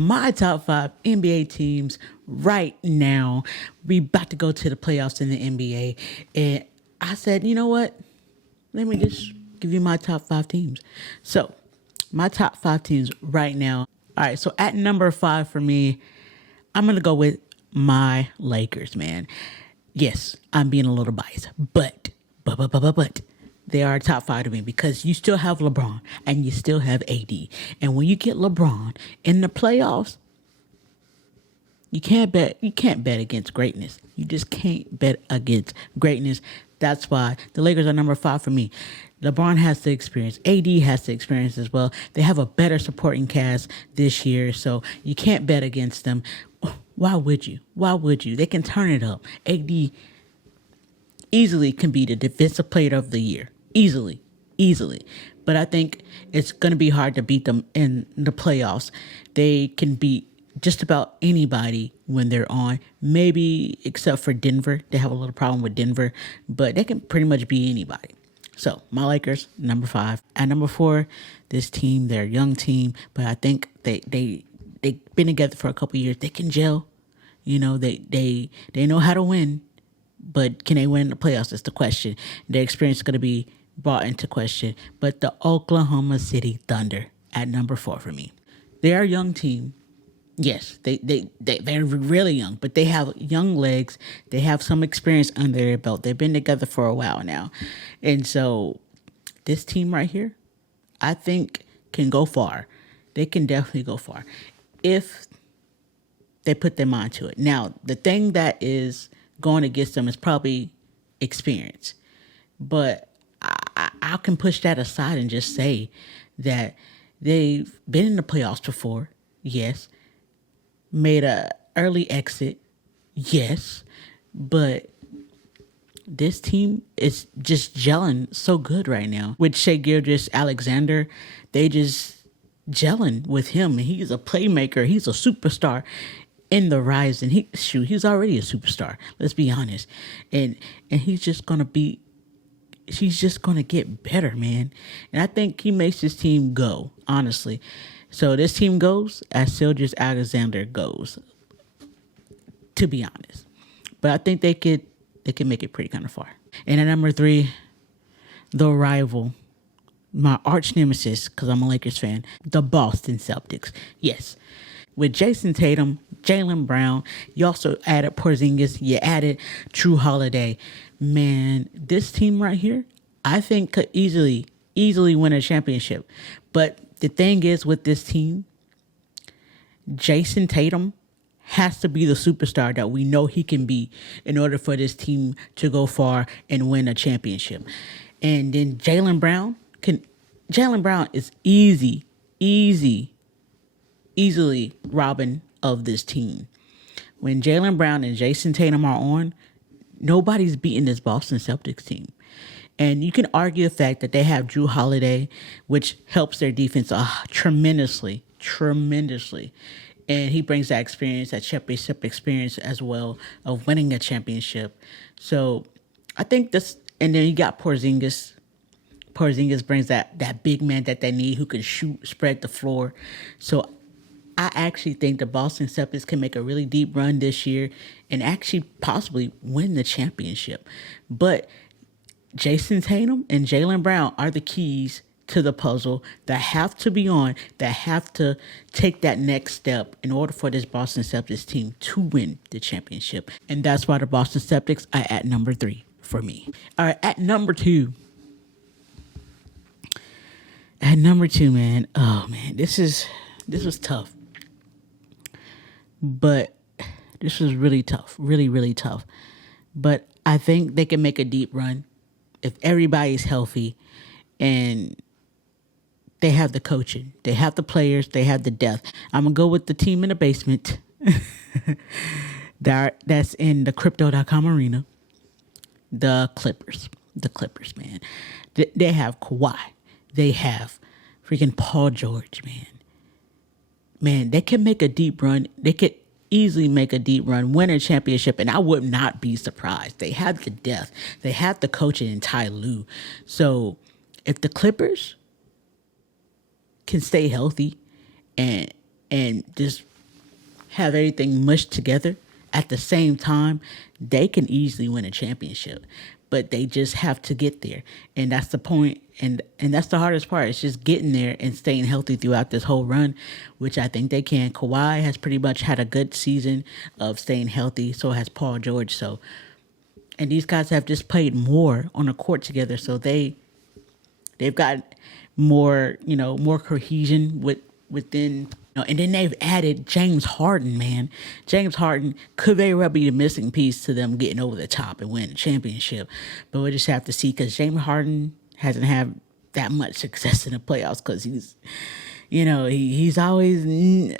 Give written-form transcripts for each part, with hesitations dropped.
My top 5 NBA teams right now. We about to go to the playoffs in the NBA. And I said, you know what? Let me just give you my top 5 teams. So, my top 5 teams right now. All right, so at number 5 for me, I'm going to go with my Lakers, man. Yes, I'm being a little biased, but they are top 5 to me because you still have LeBron and you still have AD. And when you get LeBron in the playoffs, you can't bet against greatness. You just can't bet against greatness. That's why the Lakers are number 5 for me. LeBron has the experience. AD has the experience as well. They have a better supporting cast this year, so you can't bet against them. Why would you? Why would you? They can turn it up. AD easily can be the defensive player of the year. Easily. But I think it's going to be hard to beat them in the playoffs. They can beat just about anybody when they're on, maybe except for Denver. They have a little problem with Denver, but they can pretty much beat anybody. So my Lakers, number 5. At number 4, this team, they're a young team, but I think they've been together for a couple years. They can gel. You know, they know how to win, but can they win the playoffs? That's the question. Their experience is going to be brought into question. But the Oklahoma City Thunder at number 4 for me. They are a young team. Yes, they're really young, but they have young legs. They have some experience under their belt. They've been together for a while now. And so this team right here, I think can go far. They can definitely go far if they put their mind to it. Now, the thing that is going against them is probably experience. But I can push that aside and just say that they've been in the playoffs before, yes. Made a early exit, yes. But this team is just gelling so good right now. With Shai Gilgeous-Alexander, they just gelling with him. And he's a playmaker. He's a superstar in the rise. And he's already a superstar. Let's be honest. And he's just going to get better, man. And I think he makes his team go, honestly. So this team goes as Gilgeous-Alexander goes, to be honest. But I think they can make it pretty kind of far. And at number 3, the rival, my arch nemesis, because I'm a Lakers fan, the Boston Celtics. Yes. With Jason Tatum, Jaylen Brown, you also added Porzingis, you added Jrue Holiday. Man, this team right here, I think could easily win a championship. But the thing is with this team, Jason Tatum has to be the superstar that we know he can be in order for this team to go far and win a championship. And then Jaylen Brown is easily Robin of this team. When Jaylen Brown and Jason Tatum are on, nobody's beating this Boston Celtics team. And you can argue the fact that they have Jrue Holiday, which helps their defense tremendously. And he brings that experience, that championship experience as well of winning a championship. So I think this, and then you got Porzingis. Porzingis brings that big man that they need who can shoot, spread the floor. So I actually think the Boston Celtics can make a really deep run this year and actually possibly win the championship. But Jason Tatum and Jaylen Brown are the keys to the puzzle that have to be on, that have to take that next step in order for this Boston Celtics team to win the championship. And that's why the Boston Celtics are at number 3 for me. All right, at number 2. At number 2, man. Oh, man, this was tough. But this was really tough. Really tough. But I think they can make a deep run if everybody's healthy and they have the coaching, they have the players, they have the depth. I'm going to go with the team in the basement that's in the Crypto.com arena, the Clippers. The Clippers, man. They have Kawhi. They have freaking Paul George, man. Man, they can make a deep run. They could easily make a deep run, win a championship, and I would not be surprised. They have the depth. They have the coaching in Ty Lue. So if the Clippers can stay healthy and just have everything mushed together at the same time, they can easily win a championship. But they just have to get there. And that's the point. And that's the hardest part. It's just getting there and staying healthy throughout this whole run, which I think they can. Kawhi has pretty much had a good season of staying healthy. So has Paul George. And these guys have just played more on the court together. So they've got more, more cohesion within. And then they've added James Harden, man. James Harden could very well be the missing piece to them getting over the top and winning the championship. But we'll just have to see, because James Harden hasn't had that much success in the playoffs, because he's always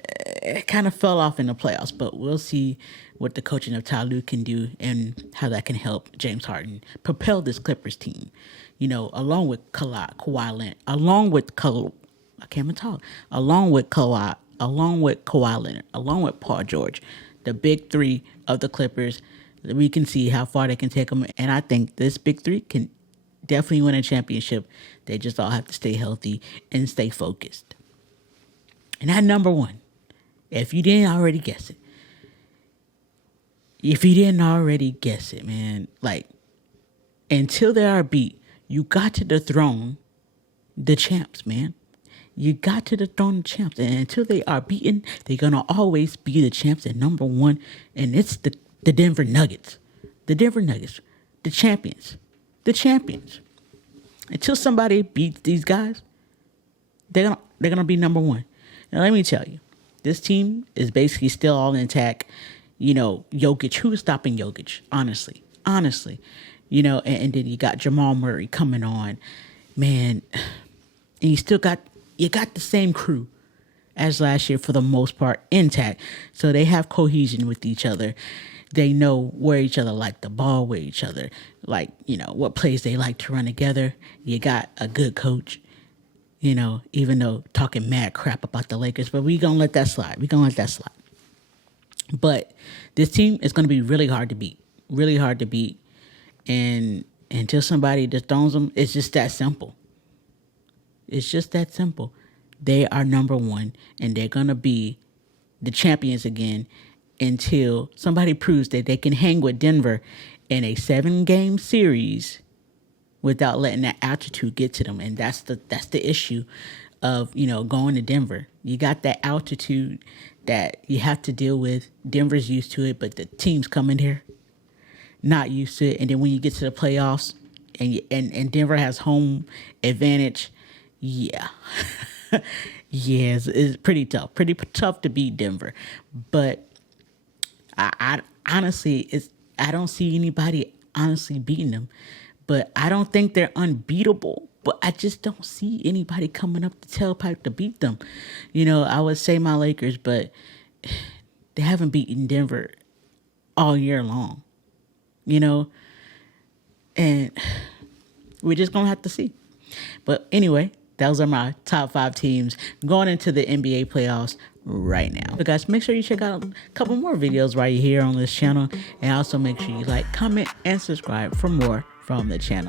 kind of fell off in the playoffs. But we'll see what the coaching of Ty Lue can do and how that can help James Harden propel this Clippers team, along with Kawhi Leonard, along with Kawhi Leonard, along with Paul George, the big three of the Clippers. We can see how far they can take them. And I think this big three can definitely win a championship. They just all have to stay healthy and stay focused. And at number one, if you didn't already guess it, man, like, until they are beat, you got to dethrone the champs, man. You got to dethrone the champs. And until they are beaten, they're going to always be the champs at number one. And it's the Denver Nuggets. The Denver Nuggets. The champions. The champions. Until somebody beats these guys, they're gonna be number one. Now, let me tell you, this team is basically still all intact. Jokic, who's stopping Jokic? Honestly. And then you got Jamal Murray coming on. Man, and you got the same crew as last year for the most part intact. So they have cohesion with each other. They know where each other like the ball, where each other what plays they like to run together. You got a good coach, even though talking mad crap about the Lakers, but we gonna let that slide. But this team is gonna be really hard to beat. And until somebody dethrones them, it's just that simple. They are number one, and they're going to be the champions again until somebody proves that they can hang with Denver in a 7-game series without letting that altitude get to them. And that's the issue of, going to Denver. You got that altitude that you have to deal with. Denver's used to it, but the teams coming here not used to it. And then when you get to the playoffs and Denver has home advantage, yeah. It's pretty tough to beat Denver. But I honestly, I don't see anybody honestly beating them. But I don't think they're unbeatable. But I just don't see anybody coming up the tailpipe to beat them. I would say my Lakers, but they haven't beaten Denver all year long. And we're just going to have to see. But anyway, those are my top 5 teams going into the NBA playoffs right now. So guys, make sure you check out a couple more videos while you're here on this channel. And also make sure you like, comment, and subscribe for more from the channel.